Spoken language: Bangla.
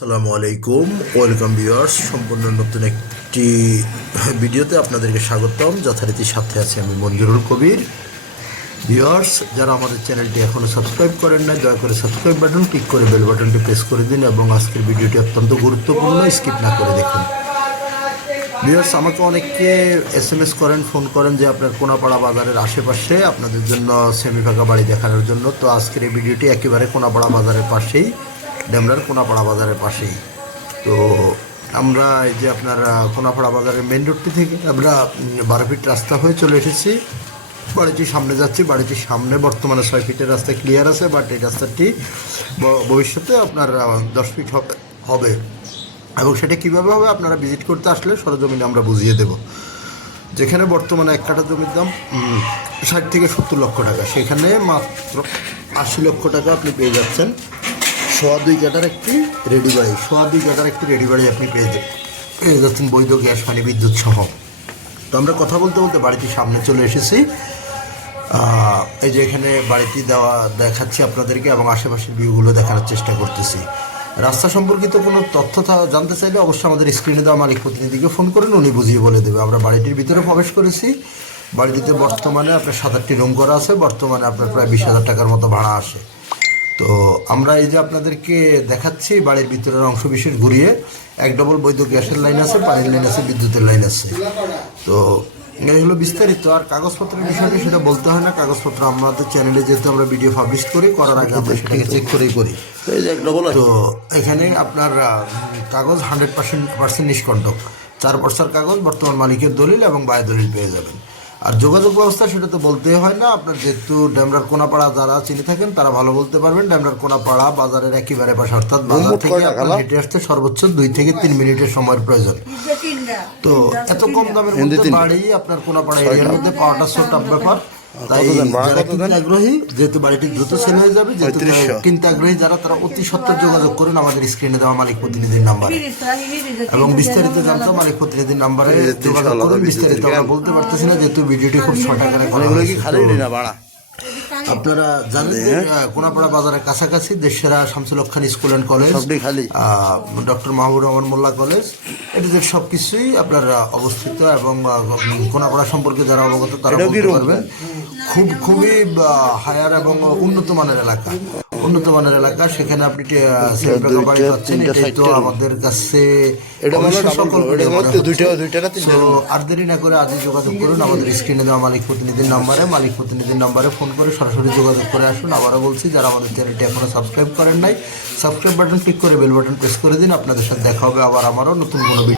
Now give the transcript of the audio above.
আসসালামু আলাইকুম, ওয়েলকাম ভিউয়ার্স। সম্পূর্ণ নতুন একটি ভিডিওতে আপনাদেরকে স্বাগতম। যথারীতি সাথে আছে আমি মঞ্জুরুল কবির। ভিউয়ার্স, যারা আমাদের চ্যানেলটি এখনও সাবস্ক্রাইব করেন না, দয়া করে সাবস্ক্রাইব বাটন ক্লিক করে বেল বাটনটি প্রেস করে দিন এবং আজকের ভিডিওটি অত্যন্ত গুরুত্বপূর্ণ, স্কিপ না করে দেখুন। ভিউয়ার্স, আমাকে অনেকে SMS করেন, ফোন করেন যে আপনার কোনাপাড়া বাজারের আশেপাশে আপনাদের জন্য সেমি ফাঁকা বাড়ি দেখানোর জন্য। তো আজকের এই ভিডিওটি একেবারে কোনাপাড়া বাজারের পাশেই, ডেমরার কোনাপাড়া বাজারের পাশেই। তো আমরা এই যে আপনার কোনাপাড়া বাজারের মেন রোডটি থেকে আমরা 12 ফিট রাস্তা হয়ে চলে এসেছি। বাড়িটির সামনে যাচ্ছি। বাড়িটির সামনে বর্তমানে 6 ফিটের রাস্তা ক্লিয়ার আছে, বাট এই রাস্তাটি ভবিষ্যতে আপনার 10 ফিট হবে এবং সেটা কীভাবে হবে আপনারা ভিজিট করতে আসলে সরজমিনে আমরা বুঝিয়ে দেব। যেখানে বর্তমানে 1 কাঠা জমির দাম 60 থেকে 70 লক্ষ টাকা, সেখানে মাত্র 80 লক্ষ টাকা আপনি পেয়ে যাচ্ছেন। 2.25 কাঠার একটি রেডি বাড়ি, 2.25 কাঠার একটি রেডি বাড়ি আপনি পেয়ে যাচ্ছেন বৈধ গ্যাস পানি বিদ্যুৎ সহ। তো আমরা কথা বলতে বলতে বাড়িটির সামনে চলে এসেছি। এই যে এখানে বাড়িটি দেখাচ্ছি আপনাদেরকে এবং আশেপাশের ভিউগুলো দেখানোর চেষ্টা করতেছি। রাস্তা সম্পর্কিত কোনো তথ্য জানতে চাইলে অবশ্যই আমাদের স্ক্রিনে দেওয়া মালিক প্রতিনিধিকে ফোন করুন, উনি বুঝিয়ে বলে দেবে। আমরা বাড়িটির ভিতরে প্রবেশ করেছি। বাড়িটিতে বর্তমানে আপনার 7-8টি রুম করা আছে। বর্তমানে আপনার প্রায় 20,000 টাকার মতো ভাড়া আসে। তো আমরা এই যে আপনাদেরকে দেখাচ্ছি বাড়ির ভিতরের অংশ বিশেষ ঘুরিয়ে। 1 ডবল বৈধ গ্যাসের লাইন আছে, পানির লাইন আছে, বিদ্যুতের লাইন আছে। তো এই হলো বিস্তারিত। আর কাগজপত্রের বিষয়টি সেটা বলতে হয় না। কাগজপত্র আমাদের চ্যানেলে যেহেতু আমরা ভিডিও পাবলিশ করার আগে আমরা সেটাকে চেক করেই করি। তো এখানে আপনার কাগজ 100% নিষ্কণ্টক। 4 বর্ষার কাগজ, বর্তমান মালিকের দলিল এবং বায় দলিল পেয়ে যাবেন। আর যোগাযোগ ব্যবস্থা সেটা তো বলতেই হয় না। আপনার যেহেতু ডেমরার কোনাপাড়া যারা চিনে থাকেন তারা ভালো বলতে পারবেন। ডেমরার কোনাপাড়া বাজারের একেবারে পাশে, অর্থাৎ বাজার থেকে আপনার হেঁটে আসতে সর্বোচ্চ 2 থেকে 3 মিনিটের সময়ের প্রয়োজন। তো এত কম দামের মধ্যে বাড়ি আপনার কোনাপাড়া এরিয়ার মধ্যে পাওয়াটা সো টাফ ব্যাপার। তাই যারা কিনতে আগ্রহী, যেহেতু বাড়িটি দ্রুত সেল হয়ে যাবে, যেহেতু কিনতে আগ্রহী যারা, তারা অতি সত্বর যোগাযোগ করুন আমাদের স্ক্রিনে দেওয়া মালিক প্রতিনিধির নাম্বারে এবং বিস্তারিত জানতে মালিক প্রতিনিধির নাম্বারে যোগাযোগ করুন। বিস্তারিত আমরা বলতে পারতেছি না যেহেতু ভিডিওটি খুব শর্ট আকারে করা হয়েছে। আপনারা জানেন যে কোনাপাড়া বাজারের কাছাকাছি দেশসেরা Shamsul Haque Khan school and college, doctor Mahbub Rahman Molla college, এটাদের সব কিছুই আপনার অবস্থিত এবং কোনাপাড়া সম্পর্কে যারা অবগত তারা বলতে পারবেন। খুবই হায়ার এবং উন্নত মানের এলাকা। সেখানে আপনি বাড়ি পাচ্ছেন। এটাই তো আমাদের কাছে আর দেরি না করে আজই যোগাযোগ করুন আমাদের স্ক্রিনে দেওয়া মালিক প্রতিনিধির নাম্বারে ফোন করে সরাসরি যোগাযোগ করে আসুন। আবারও বলছি, যারা আমাদের চ্যানেলটি এখনো সাবস্ক্রাইব করেন নাই, সাবস্ক্রাইব বাটন ক্লিক করে বেল বাটন প্রেস করে দিন। আপনাদের সাথে দেখা হবে আবার আমারও নতুন কোনো